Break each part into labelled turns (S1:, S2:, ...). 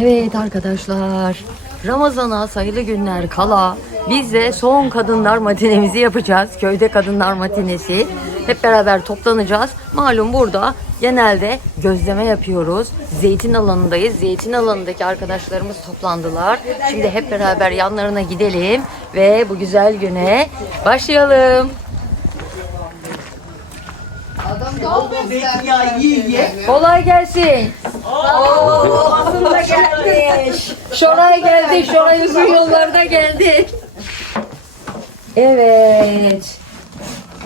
S1: Evet arkadaşlar. Ramazana sayılı günler kala biz de son kadınlar matinemizi yapacağız. Köyde kadınlar matinesi. Hep beraber toplanacağız. Malum burada genelde gözleme yapıyoruz. Zeytin alanındayız. Zeytin alanındaki arkadaşlarımız toplandılar. Şimdi hep beraber yanlarına gidelim ve bu güzel güne başlayalım. Kolay gelsin. Aslında gelmiş. Şoray geldi. Şoray uzun yollarda geldi. Evet.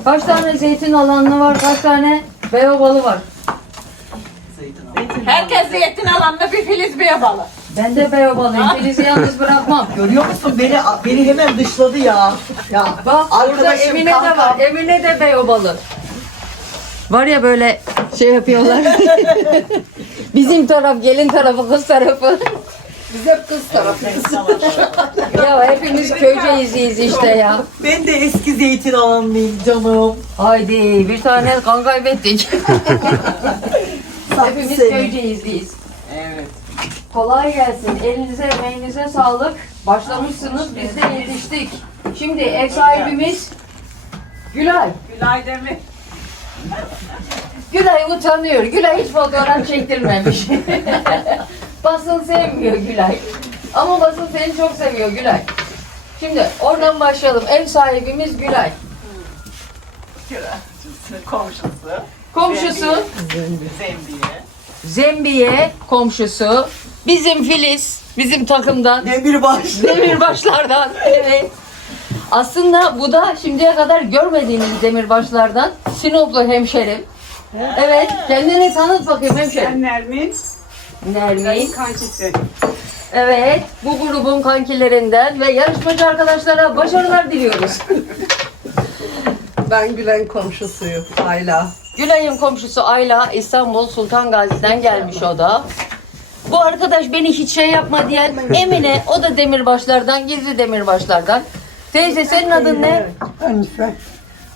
S1: Kaç tane zeytin alanı var? Kaç tane beyobalı var?
S2: Herkes zeytin alanına bir filiz bir balı.
S1: Ben de beyobalıyım. Filiz'i yalnız bırakmam.
S3: Görüyor musun beni beni hemen dışladı ya.
S1: Ya Bak burada arkadaşım Emine de var. kankam. Emine de beyobalı. Var ya böyle şey yapıyorlar. Bizim taraf gelin tarafı kız tarafı.
S2: Biz hep kız tarafıyız.
S1: ya hepimiz köyceğiziyiz işte ya.
S3: Ben de eski zeytin alanlıyım canım.
S1: Haydi bir tane kan kaybettik. Hepimiz Seni. köyceğizliyiz. Evet. Kolay gelsin. Elinize emeğinize sağlık. Başlamışsınız biz de yetiştik. Şimdi ev sahibimiz Gülay.
S2: Gülay Demir.
S1: Gülay utanıyor. Gülay hiç fotoğraf çektirmemiş. basın sevmiyor Gülay. Ama basın seni çok seviyor Gülay. Şimdi oradan başlayalım. Ev sahibimiz Gülay. Komşusu. Komşusu Zembiye. Zembiye komşusu. Bizim Filiz, bizim takımdan.
S3: Demirbaş.
S1: Demirbaşlardan. Evet. Aslında bu da şimdiye kadar görmediğiniz demirbaşlardan Sinoplu hemşerim. Evet, kendini tanıt bakayım hemşerim.
S4: Ben Nermin.
S1: Nermin. Kankisi. Evet, bu grubun kankilerinden ve yarışmacı arkadaşlara başarılar diliyoruz.
S5: Ben Gülen komşusuyum Ayla.
S1: Gülay'ın komşusu Ayla İstanbul Sultan Gazi'den gelmiş o da. Bu arkadaş beni hiç şey yapma diyen Emine o da demirbaşlardan gizli demirbaşlardan. Teyze senin adın ne? Hanife.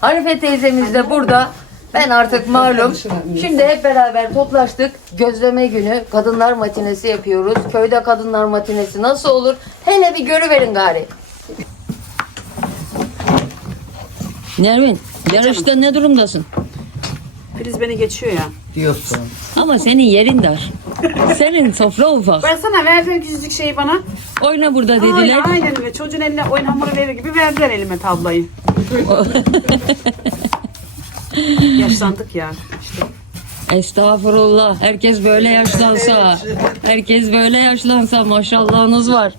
S1: Hanife teyzemiz de burada. Ben artık malum. Şimdi hep beraber toplaştık. Gözleme günü kadınlar matinesi yapıyoruz. Köyde kadınlar matinesi nasıl olur? Hele bir görüverin gari. Nermin, yarışta ne durumdasın?
S4: Filiz beni geçiyor ya.
S3: Diyorsun.
S1: Ama senin yerin dar. Senin sofra ufak.
S4: Ben sana verdiğin küçücük şeyi bana.
S1: Oyna burada dediler. Aynen,
S4: aynen öyle. Çocuğun eline oyun hamuru verir gibi verdiler elime tablayı. Yaşlandık ya.
S1: Estağfurullah. Herkes böyle yaşlansa. Herkes böyle yaşlansa maşallahınız var.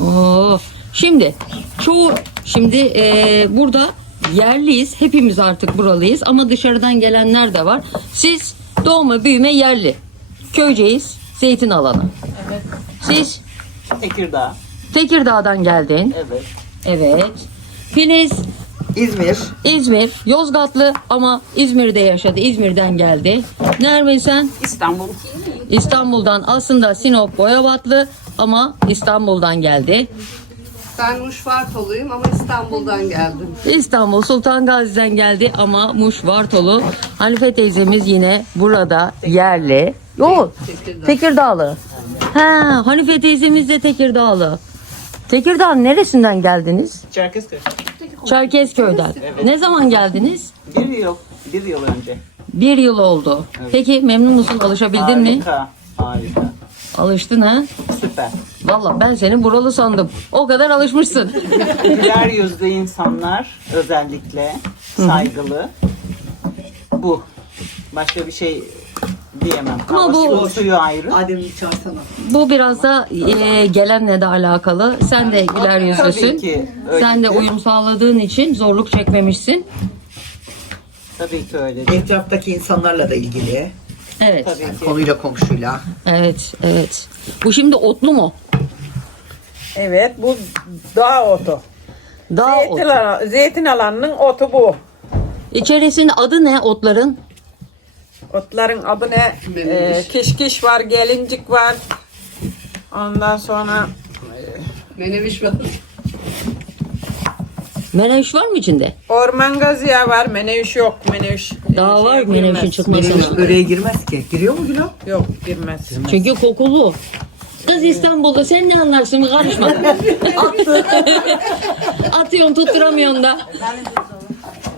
S1: Oo. Şimdi çoğu şimdi e, burada yerliyiz. Hepimiz artık buralıyız ama dışarıdan gelenler de var. Siz doğma büyüme yerli. Köyceğiz. Zeytin alanı. Evet. Siz Tekirdağ. Tekirdağ'dan geldin. Evet. Evet. Filiz İzmir. İzmir, Yozgatlı ama İzmir'de yaşadı. İzmir'den geldi. Nermin sen? İstanbul. İstanbul'dan aslında Sinop Boyabatlı ama İstanbul'dan geldi.
S6: Ben Muşvartoluyum ama İstanbul'dan geldim.
S1: İstanbul Sultan Gazi'den geldi ama Muş Vartolu. Hanife teyzemiz yine burada yerli. Yo, Tekirdağ. Tekirdağlı. Ha, Hanife teyzemiz de Tekirdağlı. Tekirdağ'ın neresinden geldiniz? Çerkezköy. Çerkezköy'den. Ne zaman geldiniz?
S7: Bir yıl, bir yıl önce.
S1: Bir yıl oldu. Peki memnun musun? Alışabildin mi? Harika, harika. Alıştın ha? Süper. Valla ben seni buralı sandım. O kadar alışmışsın.
S7: Güler yüzlü insanlar özellikle saygılı. Bu. Başka bir şey diyemem.
S1: Ama bu- Havası, suyu ayrı. Adem'i çağırsana. Bu biraz da e, gelenle de alakalı. Sen de güler yüzlüsün. Tabii ki. öyle. Sen de uyum sağladığın için zorluk çekmemişsin.
S7: Tabii ki öyle.
S3: Etraftaki insanlarla da ilgili. Evet. Tabii ki. Konuyla komşuyla.
S1: Evet, evet. Bu şimdi otlu mu?
S8: Evet bu dağ otu. Dağ Zeytin, otu. alan- zeytin alanının otu bu.
S1: İçerisinin adı ne otların?
S8: Otların adı ne? Ee, kişkiş var, gelincik var. Ondan sonra
S4: Meneviş var.
S1: Meneş var mı içinde?
S8: orman gazıya var. Menevş yok. Menevş
S1: Daha var menevşin çıkmasına. Menevşe
S3: böreğe girmez ki. Giriyor mu Gülüm?
S8: Yok girmez.
S1: Çünkü kokulu. Kız İstanbul'da sen ne anlarsın mı karışma. Atıyorsun tutturamıyorsun da.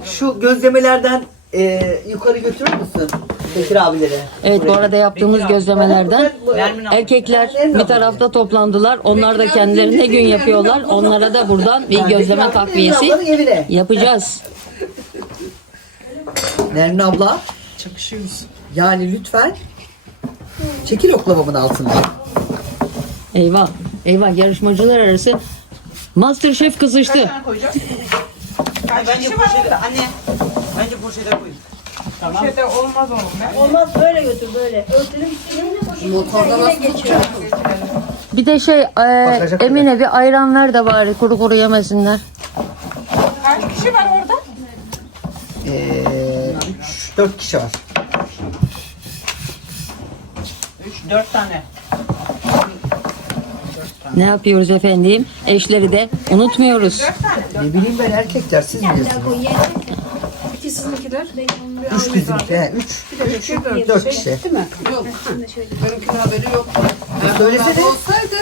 S3: Şu gözlemelerden e, yukarı götürür müsün? Bekir abilere.
S1: Evet bu arada yaptığımız gözlemelerden erkekler bir tarafta toplandılar. Onlar da kendilerine gün yapıyorlar. Onlara da buradan bir gözleme takviyesi yapacağız.
S3: Nermin abla. Çakışıyoruz. Yani lütfen. Çekil oklavamın altından.
S1: Eyvah. Eyvah yarışmacılar arası Masterchef kızıştı.
S4: Bence poşete, anne. Bence poşete koyun.
S8: Şeyde olmaz oğlum be.
S9: Olmaz böyle götür böyle. Örtülü bir şeyle poşetin
S1: içine geçiyor. Bir de şey e, Bakacak Emine bir ayran ver de bari kuru kuru yemesinler.
S2: Kaç kişi var orada?
S3: Ee, 4 kişi var.
S2: 3 4 tane.
S1: Ne yapıyoruz efendim? Eşleri de unutmuyoruz.
S3: Ne bileyim ben erkekler siz bilirsiniz. İki sizinkiler. 3 bizimki. He, 3. 4 kişi. Değil mi? Yok.
S6: Benimkinin haberi yok.
S3: Söylesene. Olsaydı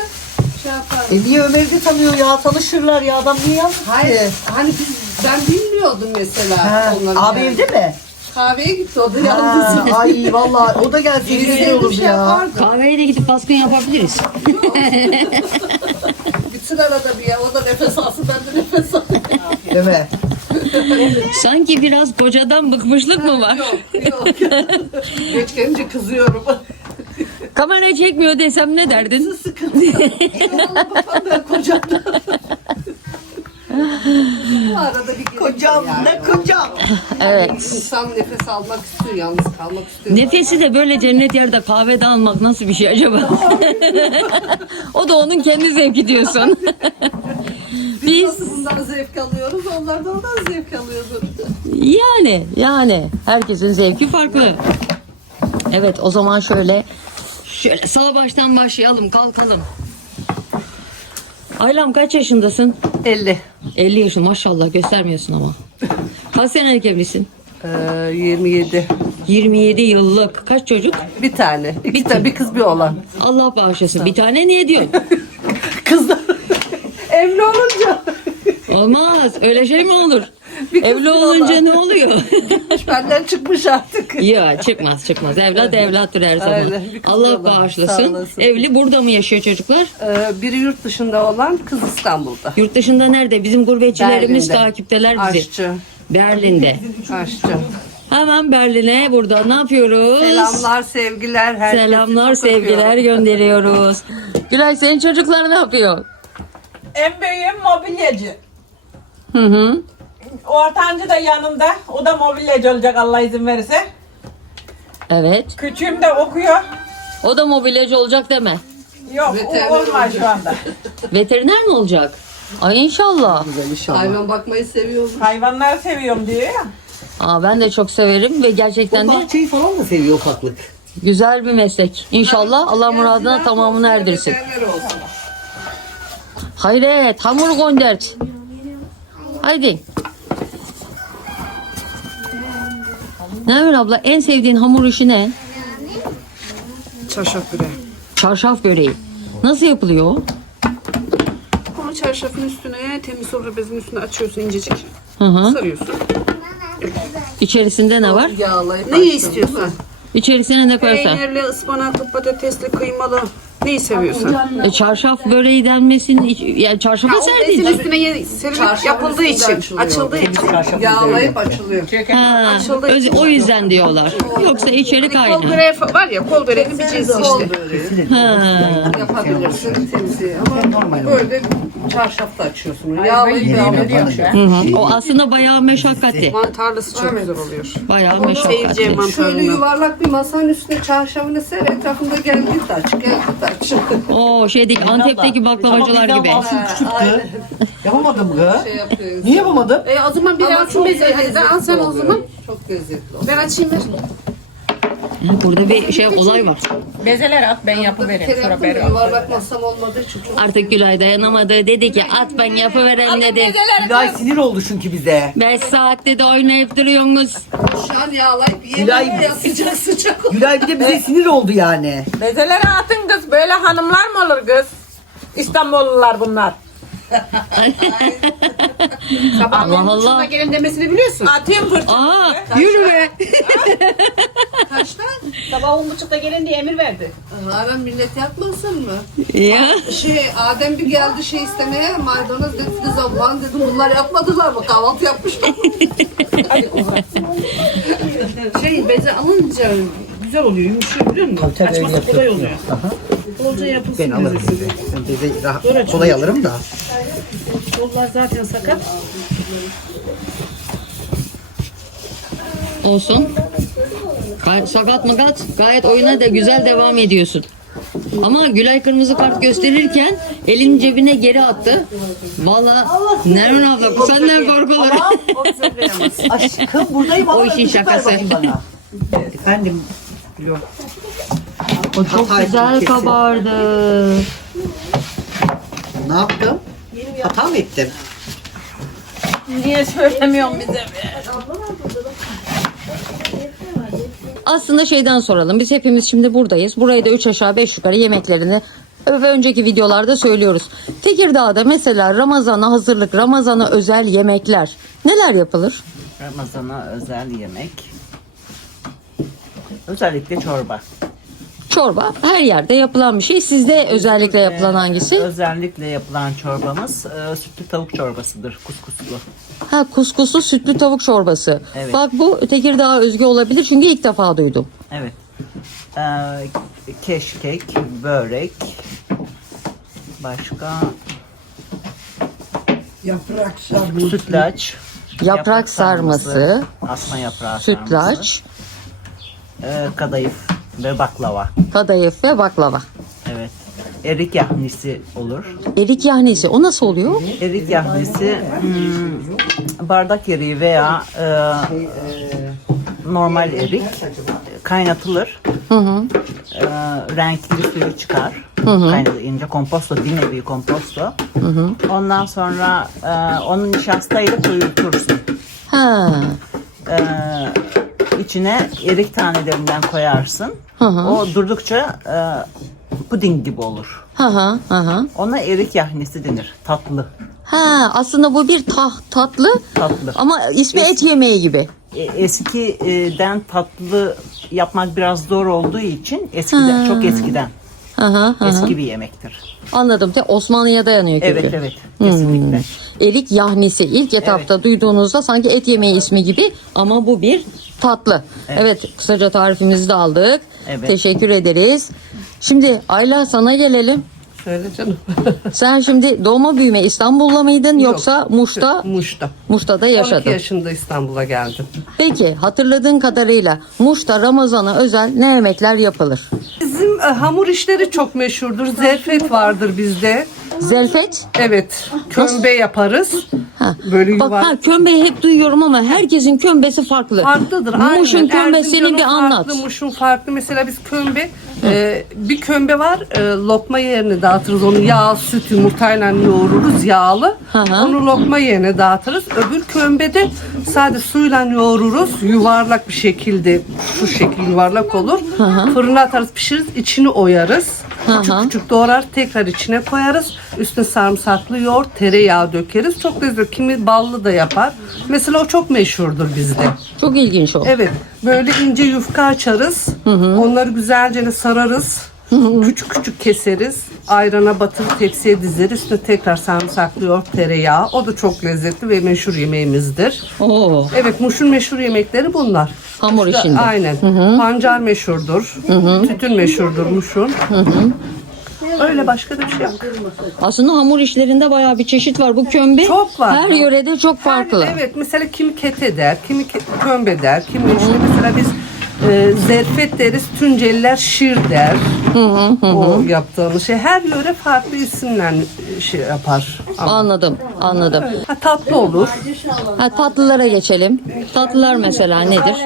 S3: şey yapardım. E niye Ömer'i de tanıyor ya? Tanışırlar ya. Adam niye yaptı Hayır.
S6: ki? Hani biz ben bilmiyordum mesela Ha,
S3: onların. abi yani. evde mi?
S6: Kahveye gitti o da Ha, yalnız.
S3: ay vallahi o da gelse de olur şey ya.
S1: Kahveye de gidip baskın yapabiliriz.
S6: Bitsin arada bir ya. O da nefes alsın ben de nefes alayım. Değil mi?
S1: Sanki biraz kocadan bıkmışlık mı var? yok yok.
S6: Geç gelince kızıyorum.
S1: Kamera çekmiyor desem ne derdin? ben kocamdan.
S6: Bu arada bir Kocam ne kocam. Evet. İnsan nefes almak istiyor, yalnız kalmak istiyor.
S1: Nefesi de böyle cennet yerde kahvede almak nasıl bir şey acaba? o da onun kendi zevki diyorsun.
S6: Biz Biz nasıl bundan zevk alıyoruz, onlar da ondan zevk alıyordur.
S1: yani yani herkesin zevki farklı. Evet o zaman şöyle şöyle sağ baştan başlayalım kalkalım. Aylam kaç yaşındasın? 50. 50 yaşında maşallah göstermiyorsun ama. Kaç senelik evlisin? Ee,
S4: 27.
S1: 27 yıllık. Kaç çocuk?
S4: Bir tane. İki tane, bir kız bir oğlan.
S1: Allah bağışlasın. Bir tane niye diyorsun?
S4: Kızlar. Evli olunca.
S1: Olmaz. Öyle şey mi olur? Bir Evli olunca ne oluyor?
S4: Benden çıkmış artık.
S1: ya çıkmaz çıkmaz. Evlat evlattır her zaman. Bir kız Allah oğlan. Sağ bağışlasın. olasın. Evli burada mı yaşıyor çocuklar?
S4: Ee, biri yurt dışında olan, kız İstanbul'da.
S1: Yurt dışında nerede? Bizim gurbetçilerimiz Berlin'de. takipteler bizi. Aşçı. Berlin'de. Aşçı. Hemen Berlin'e burada ne yapıyoruz?
S4: Selamlar, sevgiler.
S1: herkese Selamlar, çok öpüyorum. sevgiler gönderiyoruz. Gülay senin çocuklar ne yapıyor?
S8: En büyüğüm mobilyacı. Hı hı. Ortancı da yanımda. O da mobilyacı olacak Allah izin verirse. Evet. Küçüğüm de okuyor.
S1: O da mobilyacı olacak deme.
S8: Yok Veteriner o olmaz şu anda.
S1: Veteriner mi olacak? Ay inşallah. Güzel
S6: inşallah. Hayvan bakmayı seviyorum.
S8: Hayvanları seviyorum diyor ya.
S1: Aa, ben de çok severim ve gerçekten O de
S3: bahçeyi falan da seviyor ufaklık.
S1: güzel bir meslek. İnşallah Allah muradına tamamını erdirsin. Veteriner olsun. Hayret hamur gönder. Haydi. Nermin abla en sevdiğin hamur işi ne? Çarşaf böreği. Çarşaf böreği. Nasıl yapılıyor?
S5: Onu çarşafın üstüne temiz sofra bezinin üstüne açıyorsun incecik. Hı hı. Sarıyorsun.
S1: İçerisinde ne var?
S5: Yağlayıp Neyi istiyorsan.
S1: İçerisine ne koyarsan.
S5: Peynirli, ıspanaklı, patatesli, kıymalı. Neyi seviyorsan.
S1: E, çarşaf böreği denmesin. iç- Yani çarşafa Etin serdiğin.
S5: üstüne ye- serilip Çarşafın yapıldığı için. açılıyor. Açıldığı için. Yağlayıp açılıyor. Ha,
S1: öz- o yüzden diyorlar. Yoksa içeri Kol kaynar.
S5: böreği fa- var ya kol böreğinin bir cinsi Kol işte. böreği Ha. yapabilirsin temizliği ama böyle çarşafta açıyorsun. Yağlayıp yağlayıp
S1: açıyorsun. Hı hı. O aslında bayağı meşakkatli.
S5: Mantarlısı çok güzel oluyor.
S1: Bayağı Seyirciye meşakkatli.
S5: Şöyle mantarlı. yuvarlak bir masanın üstüne çarşafını ser, etrafında gel git aç, gel git aç.
S1: O şeydeki Antep'teki baklavacılar Ama gibi. bizden masum küçüktü.
S3: Yapamadım kız. Şey. Niye yapamadım?
S2: E o zaman bir Ama altın çok bezi hadi de al sen o zaman. Çok lezzetli oluyor. Ben açayım ver.
S1: Burada bir şey olay var.
S2: Bezeler at ben Bir yapıvereyim. kere Sonra yaptım da beri yuvarlak
S1: masam olmadığı için çok Artık Gülay dayanamadı. Dedi ki at ben yapıverem dedi.
S3: Gülay sinir oldu çünkü bize.
S1: 5 saatte de oynayıp duruyorsunuz.
S5: Şu an yağlayıp Gülay- yiyemem ya sıcak sıcak.
S3: Gülay bir de bize sinir oldu yani.
S8: Bezeleri atın kız. Böyle hanımlar mı olur kız? İstanbullular bunlar.
S2: Allah Allah. Gelin demesini biliyorsun.
S8: Atayım fırça. Aa
S1: yürü be.
S2: Kaçta? Sabah on buçukta gelin diye emir verdi.
S6: Haren millet yapmasın mı? Ya. Şey Adem bir geldi şey istemeye maydanoz dedi kız ablan dedim bunlar yapmadılar mı kahvaltı yapmışlar.
S5: Şey beze alınca güzel oluyor. Yumuşuyor biliyor musun? Tabii, Açması öyle kolay yapıyorum. oluyor. Bolca yapılsın. Ben
S3: alırım bize. Ben bize rahat, kolay alırım da.
S5: Kollar zaten sakat.
S1: Olsun. Gay- sakat makat gayet oyuna da güzel devam ediyorsun. Ama Gülay kırmızı kart gösterirken elini cebine geri attı. Valla Nermin abla bu senden korkulur.
S6: Aşkım buradayım
S1: O işin şakası. Efendim. Yok. O çok Güzel kabardı.
S3: Ne yaptım? Hata mı ettim?
S2: Niye söylemiyorsun bize?
S1: Aslında şeyden soralım. Biz hepimiz şimdi buradayız. Burayı da 3 aşağı 5 yukarı yemeklerini ve önceki videolarda söylüyoruz. Tekirdağ'da mesela Ramazan'a hazırlık, Ramazan'a özel yemekler neler yapılır?
S7: Ramazana özel yemek. Özellikle çorba.
S1: Çorba her yerde yapılan bir şey. Sizde özellikle yapılan hangisi?
S7: Özellikle yapılan çorbamız e, sütlü tavuk çorbasıdır. Kuskuslu.
S1: Ha kuskuslu sütlü tavuk çorbası. Evet. Bak bu Tekirdağ'a özgü olabilir çünkü ilk defa duydum.
S7: Evet. E, keşkek, börek. Başka Yaprak sarması. sütlaç.
S1: Yaprak sarması,
S7: Asma yaprağı
S1: sarması.
S7: E, kadayıf ve baklava.
S1: kadayıf ve baklava.
S7: Evet. Erik yahnisi olur.
S1: Erik yahnisi o nasıl oluyor?
S7: Erik yahnisi hmm, bardak eriği veya e, normal erik kaynatılır. Hı hı. E, renkli suyu çıkar. Kaynatınca komposto, bir nevi komposto. Ondan sonra e, onun nişastayla uyutursun. Ha. İçine erik tanelerinden koyarsın. Hı hı. O durdukça e, puding gibi olur. Ha ha ha ha. Ona erik yahnisi denir. Tatlı.
S1: Ha aslında bu bir tah, tatlı Tatlı. ama ismi et yemeği gibi.
S7: E, eskiden tatlı yapmak biraz zor olduğu için eskiden çok eskiden Ha ha ha. eski bir yemektir.
S1: Anladım. Te Osmanlı'ya dayanıyor kökü. Evet
S7: evet kesinlikle.
S1: Erik yahnisi ilk etapta duyduğunuzda sanki et yemeği ismi gibi ama bu bir tatlı. Evet, kısaca tarifimizi de aldık. Evet. Teşekkür ederiz. Şimdi Ayla sana gelelim. Söyle canım. Sen şimdi doğma büyüme İstanbul'da mıydın yoksa Muş'ta Muş'ta. Muş'ta da 12 yaşadın.
S8: yaşında İstanbul'a geldim.
S1: Peki hatırladığın kadarıyla Muş'ta Ramazan'a özel ne yemekler yapılır?
S8: Bizim e, hamur işleri çok meşhurdur. Zerfet vardır bizde.
S1: Zelfet?
S8: Evet. Kömbe yaparız.
S1: Ha. Böyle Bak yuvar- ha kömbeyi hep duyuyorum ama herkesin kömbesi farklı. Farklıdır. Muş'un aynen. kömbesini bir anlat. Farklı,
S8: Muş'un farklı. Mesela biz kömbe, e, bir kömbe var. E, lokma yerine dağıtırız. Onu yağ, süt, yumurtayla yoğururuz yağlı. Hı hı. Onu lokma yerine dağıtırız. Öbür kömbede sadece suyla yoğururuz. Yuvarlak bir şekilde, şu şekil yuvarlak olur. Fırına atarız, pişiririz. içini oyarız. Küçük hı. küçük doğrar, tekrar içine koyarız. Üstüne sarımsaklı yoğurt, tereyağı dökeriz. Çok lezzetli. Kimi ballı da yapar. Mesela o çok meşhurdur bizde.
S1: Çok ilginç o.
S8: Evet. Böyle ince yufka açarız. Onları güzelce sararız. Küçük küçük keseriz. Ayrana batırıp tepsiye dizeriz. Üstüne tekrar sarımsaklı yoğurt, tereyağı. O da çok lezzetli ve meşhur yemeğimizdir. Oo. Evet, Muş'un meşhur yemekleri bunlar. Hamur işinde. Aynen. Pancar meşhurdur. Tütün meşhurdur Muş'un. Öyle başka da bir şey yok.
S1: Aslında hamur işlerinde bayağı bir çeşit var. Bu kömbe Çok var. her yörede çok farklı.
S8: Evet mesela kimi kete der, kimi ke- kömbe der, kimi işte mesela biz e, zerfet deriz, Tunceliler şir der. O yaptığımız şey. Her yöre farklı isimle şey yapar.
S1: Anladım, anladım.
S8: Ha, tatlı olur.
S1: Ha, tatlılara geçelim. Tatlılar mesela nedir?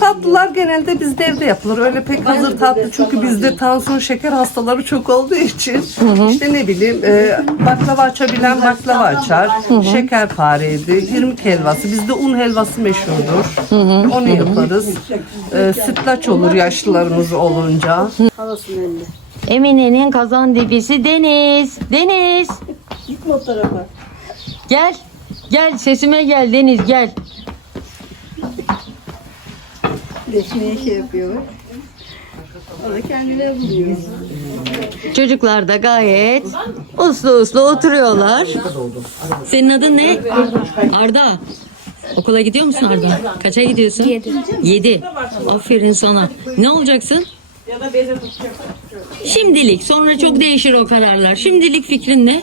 S8: Tatlılar genelde bizde evde yapılır. Öyle pek hazır tatlı çünkü bizde tansiyon şeker hastaları çok olduğu için işte ne bileyim e, baklava açabilen baklava açar. Şekerpareydi, irmik helvası. Bizde un helvası meşhurdur. Onu yaparız. E, sütlaç olur yaşlılarımız olunca.
S1: Emine'nin kazan dibisi Deniz. Deniz. Gitme o tarafa. Gel. Gel sesime gel Deniz gel.
S9: Defneye şey yapıyor. O da kendine buluyor.
S1: Çocuklar da gayet uslu uslu oturuyorlar. Senin adın ne? Arda. Okula gidiyor musun Arda? Kaça gidiyorsun? Yedi. Yedi. Aferin sana. Ne olacaksın? Şimdilik. Sonra çok değişir o kararlar. Şimdilik fikrin ne?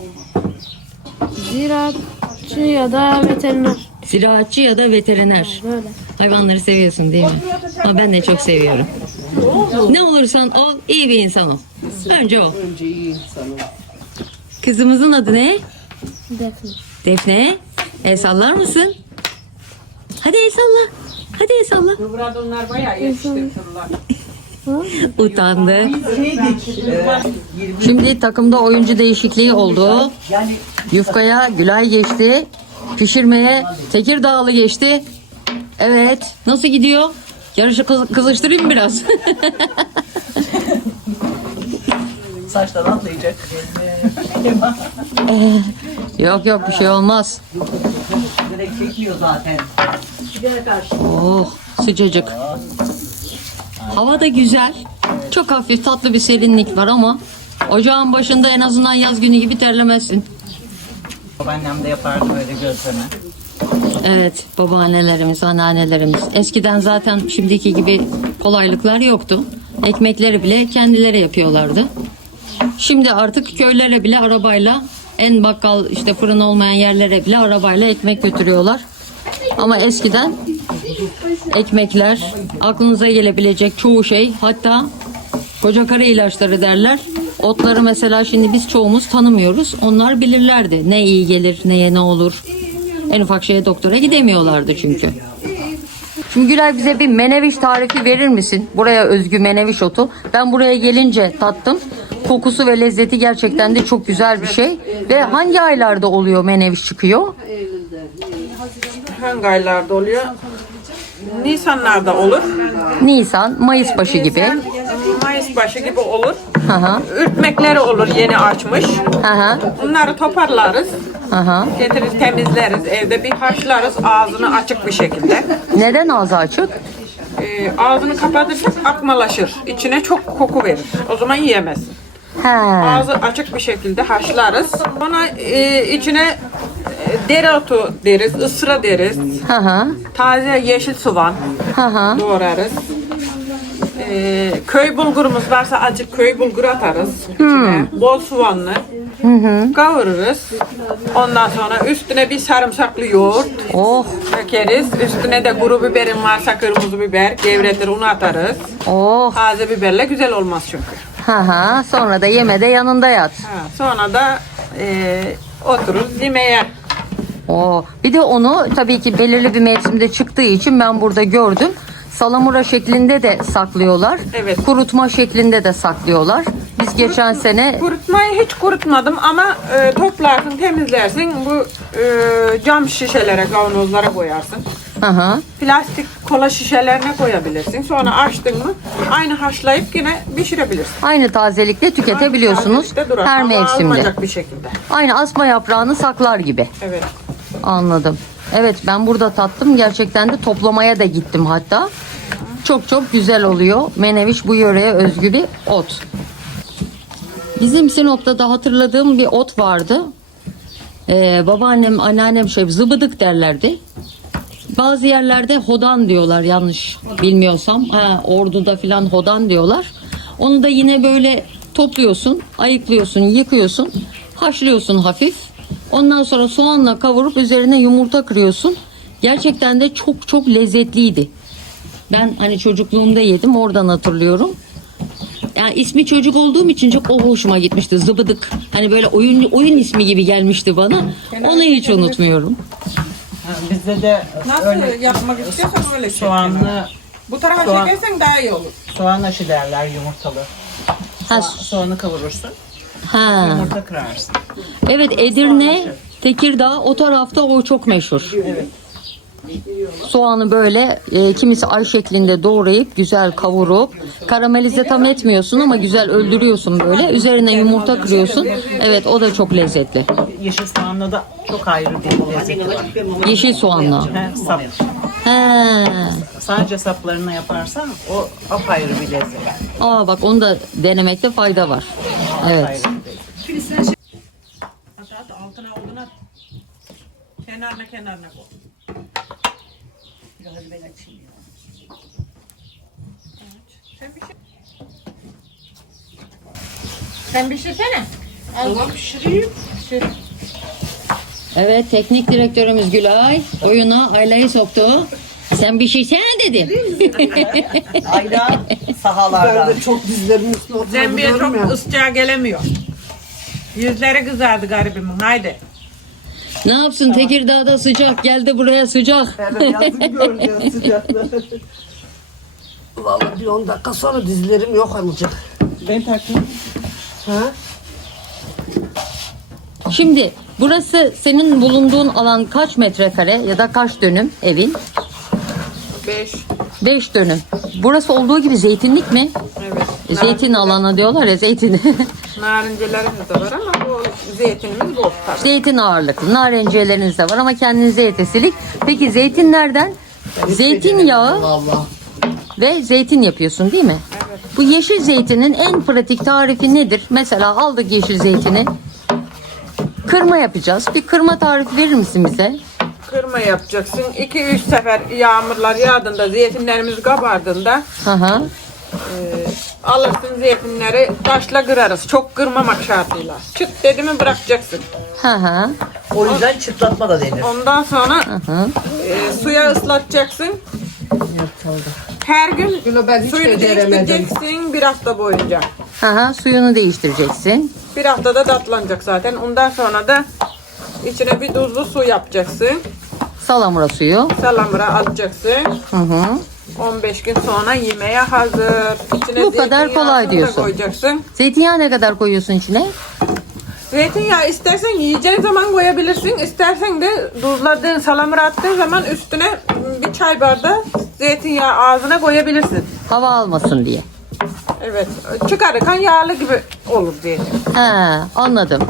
S10: Ziraatçı ya da veteriner.
S1: Ziraatçı ya da veteriner. Böyle. Hayvanları seviyorsun değil mi? Ama ben de çok seviyorum. Ne olursan ol, iyi bir insan ol. Önce o. Kızımızın adı ne? Defne. Defne. El sallar mısın? Hadi el salla. Hadi el salla. Burada onlar bayağı yetiştirdiler. Utandı. Şimdi takımda oyuncu değişikliği oldu. Yufkaya Gülay geçti. Pişirmeye Tekirdağlı geçti. Evet. Nasıl gidiyor? Yarışı kız- kızıştırayım mı biraz.
S7: saçtan atlayacak.
S1: yok yok bir şey olmaz. Direkt çekiyor zaten. Oh sıcacık. Hava da güzel. Çok hafif tatlı bir serinlik var ama ocağın başında en azından yaz günü gibi terlemezsin.
S7: Babaannem de yapardı böyle gözleme.
S1: Evet babaannelerimiz, anneannelerimiz. Eskiden zaten şimdiki gibi kolaylıklar yoktu. Ekmekleri bile kendileri yapıyorlardı. Şimdi artık köylere bile arabayla en bakkal işte fırın olmayan yerlere bile arabayla ekmek götürüyorlar. Ama eskiden ekmekler, aklınıza gelebilecek çoğu şey hatta koca karı ilaçları derler. Otları mesela şimdi biz çoğumuz tanımıyoruz. Onlar bilirlerdi. Ne iyi gelir, neye ne olur. En ufak şeye doktora gidemiyorlardı çünkü. Şimdi Gülay bize bir meneviş tarifi verir misin? Buraya özgü meneviş otu. Ben buraya gelince tattım. Kokusu ve lezzeti gerçekten de çok güzel bir şey. Ve hangi aylarda oluyor meneviş çıkıyor?
S8: Hangi aylarda oluyor? Nisanlarda olur.
S1: Nisan, Mayıs başı gibi.
S8: Mayıs başı gibi olur. Hı. Ürtmekleri olur yeni açmış. Hı. Bunları toparlarız. Hı. Getirir temizleriz. Evde bir haşlarız ağzını açık bir şekilde.
S1: Neden ağzı açık?
S8: Ee, ağzını kapatırsak akmalaşır. İçine çok koku verir. O zaman yiyemezsin. He. Ağzı açık bir şekilde haşlarız. Sonra e, içine e, dereotu deriz, ısra deriz. Hı hı. Taze yeşil soğan Hı hı. doğrarız. Ee, köy bulgurumuz varsa azıcık köy bulguru atarız içine. Bol soğanlı. Kavururuz. Ondan sonra üstüne bir sarımsaklı yoğurt Oh, dökeriz. Üstüne de kuru biberin varsa kırmızı biber, gevretir onu atarız. oh. Taze biberle güzel olmaz çünkü.
S1: Hı. Sonra da yemede yanında yat. Ha,
S8: sonra da e, otururuz yemeğe.
S1: Oo. Bir de onu tabii ki belirli bir mevsimde çıktığı için ben burada gördüm. Salamura şeklinde de saklıyorlar. Evet. Kurutma şeklinde de saklıyorlar. Biz geçen sene
S8: Kurutmayı hiç kurutmadım ama e, toplarsın, temizlersin. Bu e, cam şişelere, kavanozlara koyarsın. Hı hı. Plastik kola şişelerine koyabilirsin. Sonra açtın mı aynı haşlayıp yine pişirebilirsin.
S1: aynı tazelikle tüketebiliyorsunuz Tazelikte durar her mevsimde. bir şekilde. Aynı asma yaprağını saklar gibi. Evet. Anladım. Evet ben burada tattım. Gerçekten de toplamaya da gittim hatta. Çok çok güzel oluyor. Meneviş bu yöreye özgü bir ot. Bizim Sinop'ta da hatırladığım bir ot vardı. Ee, babaannem, anneannem şey zıbıdık derlerdi. Bazı yerlerde hodan diyorlar yanlış bilmiyorsam. Ha, orduda filan hodan diyorlar. Onu da yine böyle topluyorsun, ayıklıyorsun, yıkıyorsun, haşlıyorsun hafif. Ondan sonra soğanla kavurup üzerine yumurta kırıyorsun. Gerçekten de çok çok lezzetliydi. Ben hani çocukluğumda yedim oradan hatırlıyorum. Yani ismi çocuk olduğum için çok o hoşuma gitmişti. Zıbıdık. Hani böyle oyun oyun ismi gibi gelmişti bana. Onu hiç unutmuyorum.
S7: Ha, Bizde de
S8: Nasıl öyle yapmak istiyorsan öyle çek.
S7: soğanlı
S8: Bu tarafa Soğan. çekersen daha iyi olur.
S7: soğan aşı derler yumurtalı. Ha, Soğan- soğanı kavurursun. ha. Yumurta kırarsın.
S1: Evet Edirne, Tekirdağ o tarafta o çok meşhur. Soğanı böyle e, kimisi ay şeklinde doğrayıp güzel kavurup karamelize tam etmiyorsun ama güzel öldürüyorsun böyle. Üzerine yumurta kırıyorsun. Evet o da çok lezzetli.
S7: Yeşil soğanla da çok ayrı bir lezzeti var.
S1: Yeşil soğanla. He, sap.
S7: He. Sadece saplarını yaparsan o apayrı bir lezzet.
S1: Aa bak onu da denemekte fayda var. Evet. Ayrı bir lezzet.
S8: At at altına odun at. Kenarına kenarına koy. Sen pişirsene.
S10: Tamam pişireyim.
S1: Evet teknik direktörümüz Gülay oyuna Ayla'yı soktu. Sen bir şey sen dedi.
S3: Ayda sahalarda. Ben çok
S8: dizlerimin üstüne Zembiye çok ya. ısıcağı gelemiyor. Yüzleri kızardı garibimin. Haydi.
S1: Ne yapsın Tekirdağ'da sıcak geldi buraya sıcak. Evet yazın göreceğiz sıcakları.
S3: Vallahi bir 10 dakika sonra dizlerim yok olacak. Ben taktım. Ha?
S1: Şimdi burası senin bulunduğun alan kaç metrekare ya da kaç dönüm evin? 5. 5 dönüm. Burası olduğu gibi zeytinlik mi? Evet. Zeytin alanı diyorlar ya zeytin.
S8: Narincelerimiz de var ama zeytinimiz bol
S1: tabii. zeytin ağırlıklı. Narenciyeleriniz de var ama kendinize yetesilik. Peki zeytinlerden zeytinyağı Vallahi. ve zeytin yapıyorsun değil mi? Bu yeşil zeytinin en pratik tarifi nedir? Mesela aldık yeşil zeytini. Kırma yapacağız. Bir kırma tarifi verir misin bize?
S8: Kırma yapacaksın. 2-3 sefer yağmurlar yağdığında, zeytinlerimiz kabardığında Hı hı. e, alırsın zeytinleri taşla kırarız. Çok kırmamak şartıyla. Çıt dedi mi bırakacaksın. Hı hı.
S3: O yüzden çıtlatma da denir.
S8: Ondan sonra hı. e, suya ıslatacaksın. Her gün Gülo ben hiç suyunu beceremedim. değiştireceksin bir hafta boyunca.
S1: Hı hı. Suyunu değiştireceksin.
S8: Bir haftada tatlanacak zaten. Ondan sonra da içine bir tuzlu su yapacaksın.
S1: Salamura suyu.
S8: Salamura atacaksın. Hı hı. 15 gün sonra yemeğe hazır.
S1: İçine Bu kadar kolay diyorsun. koyacaksın. Zeytinyağı ne kadar koyuyorsun içine?
S8: Zeytinyağı istersen yiyeceğin zaman koyabilirsin. İstersen de tuzladığın salamura attığın zaman üstüne bir çay bardağı zeytinyağı ağzına koyabilirsin.
S1: Hava almasın diye.
S8: Evet. Çıkarırken yağlı gibi olur zeytin. He,
S1: anladım.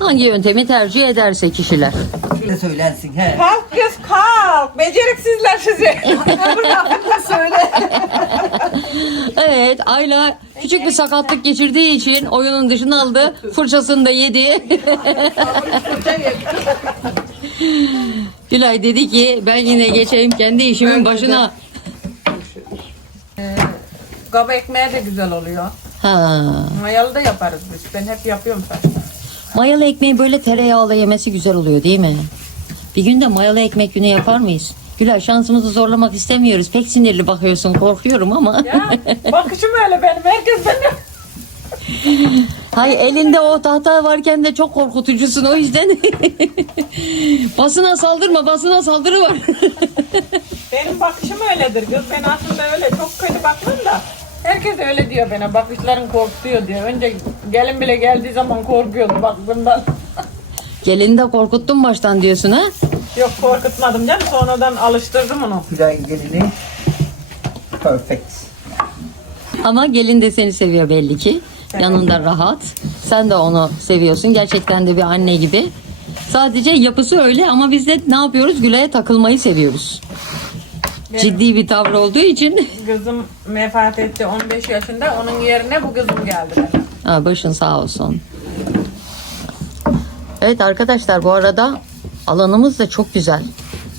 S1: Hangi yöntemi tercih ederse kişiler.
S3: Ne söylersin he.
S8: Kalk kız kalk. Beceriksizler sizi.
S1: Evet, Ayla küçük bir sakatlık geçirdiği için oyunun dışına aldı. Fırçasını da yedi. Gülay dedi ki ben yine geçeyim kendi işimin başına.
S8: Kaba ekmeği de güzel oluyor. Ha. Mayalı da yaparız biz. Ben hep yapıyorum zaten.
S1: Mayalı ekmeği böyle tereyağıyla yemesi güzel oluyor değil mi? Bir gün de mayalı ekmek günü yapar mıyız? Gülay şansımızı zorlamak istemiyoruz. Pek sinirli bakıyorsun korkuyorum ama. Ya
S8: bakışım öyle benim. Herkes beni
S1: Hay elinde o tahta varken de çok korkutucusun o yüzden. basına saldırma basına saldırı var.
S8: Benim bakışım öyledir kız. Ben aslında öyle çok kötü bakmam da. Herkes öyle diyor bana. Bakışların korkutuyor diyor. Önce gelin bile geldiği zaman korkuyordu baktığımdan.
S1: Gelini de korkuttun baştan diyorsun ha?
S8: Yok korkutmadım canım. Sonradan alıştırdım onu.
S3: Gülen gelini. Perfect.
S1: Ama gelin de seni seviyor belli ki. Yanında rahat. Sen de onu seviyorsun. Gerçekten de bir anne gibi. Sadece yapısı öyle ama biz de ne yapıyoruz? Gülay'a takılmayı seviyoruz. Ciddi bir tavır olduğu için.
S8: Kızım vefat etti 15 yaşında. Onun yerine bu kızım geldi.
S1: bana. Ha, başın sağ olsun. Evet arkadaşlar bu arada alanımız da çok güzel.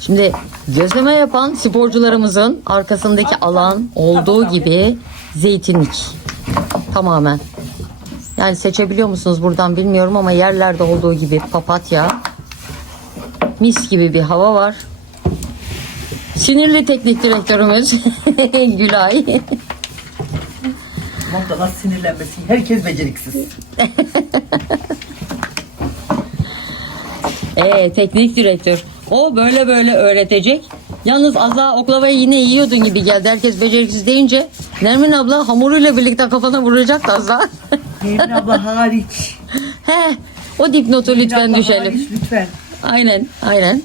S1: Şimdi gözleme yapan sporcularımızın arkasındaki alan olduğu gibi zeytinlik. Tamamen. Yani seçebiliyor musunuz buradan bilmiyorum ama yerlerde olduğu gibi papatya. Mis gibi bir hava var. Sinirli teknik direktörümüz Gülay.
S3: Nasıl sinirlenmesin. Herkes beceriksiz.
S1: Ee, teknik direktör. O böyle böyle öğretecek. Yalnız az daha oklavayı yine yiyordun gibi geldi. Herkes beceriksiz deyince Nermin abla hamuruyla birlikte kafana vuracaktı az daha.
S3: Nevin abla hariç.
S1: He, o dipnotu lütfen abla düşelim. hariç, lütfen. Aynen, aynen.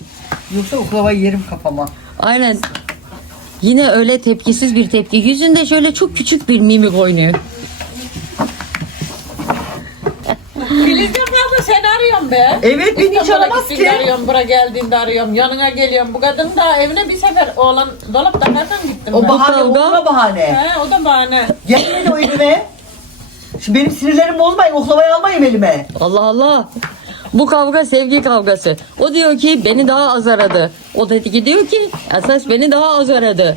S3: Yoksa oklavayı yerim kafama.
S1: Aynen. Yine öyle tepkisiz bir tepki. Yüzünde şöyle çok küçük bir mimik oynuyor.
S2: Filiz'den fazla sen arıyorsun be.
S3: Evet beni hiç aramaz ki. arıyorum,
S2: buraya geldiğinde arıyorum, yanına geliyorum. Bu kadın da evine bir sefer oğlan dolapta nereden gittim
S3: O ben? bahane, o da bahane. He,
S2: o da bahane.
S3: Gelmeyin o evime. Şimdi benim sinirlerimi bozmayın. Oklavayı almayın elime.
S1: Allah Allah. Bu kavga sevgi kavgası. O diyor ki beni daha az aradı. O dedi ki diyor ki esas beni daha az aradı.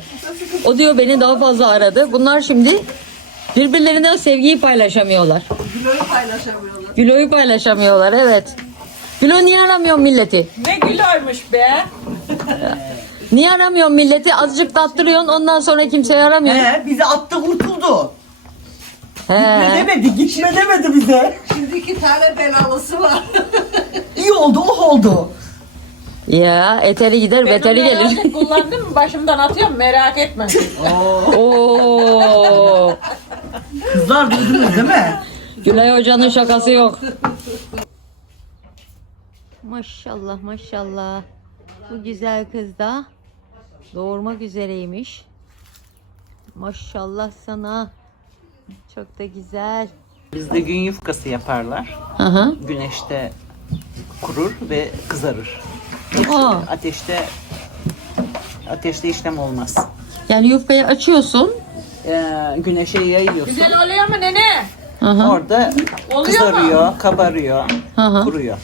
S1: O diyor beni daha fazla aradı. Bunlar şimdi birbirlerinden sevgiyi paylaşamıyorlar.
S8: Kiloyu paylaşamıyorlar.
S1: Gülo'yu paylaşamıyorlar evet. Gülo niye aramıyorsun milleti?
S8: Ne kiloymuş be.
S1: Niye aramıyorsun milleti? Azıcık tattırıyorsun ondan sonra kimseyi aramıyorsun.
S3: He, bizi attı kurtuldu. Gitme demedi, gitme demedi bize.
S8: Şimdi iki tane belalısı var.
S3: İyi oldu, oh oldu.
S1: Ya eteri gider Benim gelir. merak-
S8: Kullandım mı başımdan atıyorum merak etme. Oo.
S3: Kızlar duydunuz değil mi?
S1: Gülay Hoca'nın şakası yok. Maşallah maşallah. Bu güzel kız da doğurmak üzereymiş. Maşallah sana. Çok da güzel.
S7: Bizde gün yufkası yaparlar. Hı hı. Güneşte kurur ve kızarır. Aa, Ateşte ateşte işlem olmaz.
S1: yani yufkayı açıyorsun.
S7: Ee, güneşe yayıyorsun.
S2: Güzel oluyor mu nene?
S7: Hı hı. Orada Oluyor kızarıyor, kabarıyor, Hı hı. kuruyor.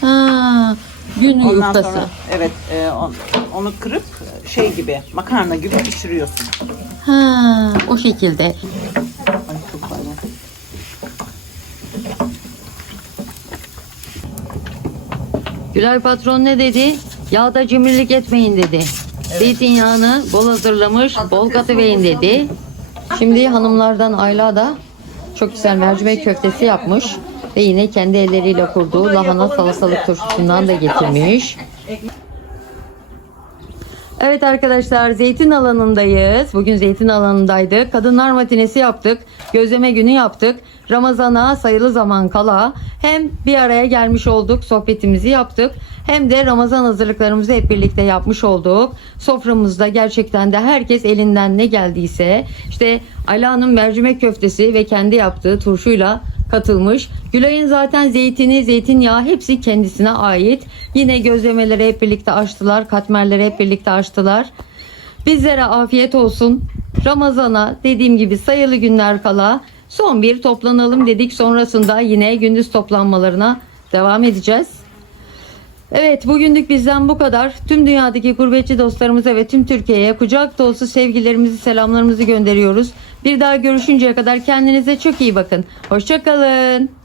S7: Ha,
S1: gün Ondan yufkası. sonra
S7: evet e, on- onu kırıp şey gibi makarna gibi pişiriyorsun.
S1: Ha, o şekilde. Ay çok pardon. Gülay patron ne dedi? Yağda cimrilik etmeyin dedi. Zeytinyağını bol hazırlamış, bol katıverin dedi. Şimdi hanımlardan Ayla da çok güzel mercimek köftesi yapmış. Ve yine kendi elleriyle kurduğu lahana salatalık turşusundan da getirmiş. Evet arkadaşlar zeytin alanındayız. Bugün zeytin alanındaydık. Kadınlar matinesi yaptık. Gözleme günü yaptık. Ramazana sayılı zaman kala hem bir araya gelmiş olduk, sohbetimizi yaptık. Hem de Ramazan hazırlıklarımızı hep birlikte yapmış olduk. Soframızda gerçekten de herkes elinden ne geldiyse işte Ala'nın mercimek köftesi ve kendi yaptığı turşuyla katılmış. Gülay'ın zaten zeytini, zeytinyağı hepsi kendisine ait. Yine gözlemeleri hep birlikte açtılar, katmerleri hep birlikte açtılar. Bizlere afiyet olsun. Ramazana dediğim gibi sayılı günler kala son bir toplanalım dedik. Sonrasında yine gündüz toplanmalarına devam edeceğiz. Evet bugünlük bizden bu kadar. Tüm dünyadaki gurbetçi dostlarımıza ve tüm Türkiye'ye kucak dolusu sevgilerimizi, selamlarımızı gönderiyoruz. Bir daha görüşünceye kadar kendinize çok iyi bakın. Hoşçakalın.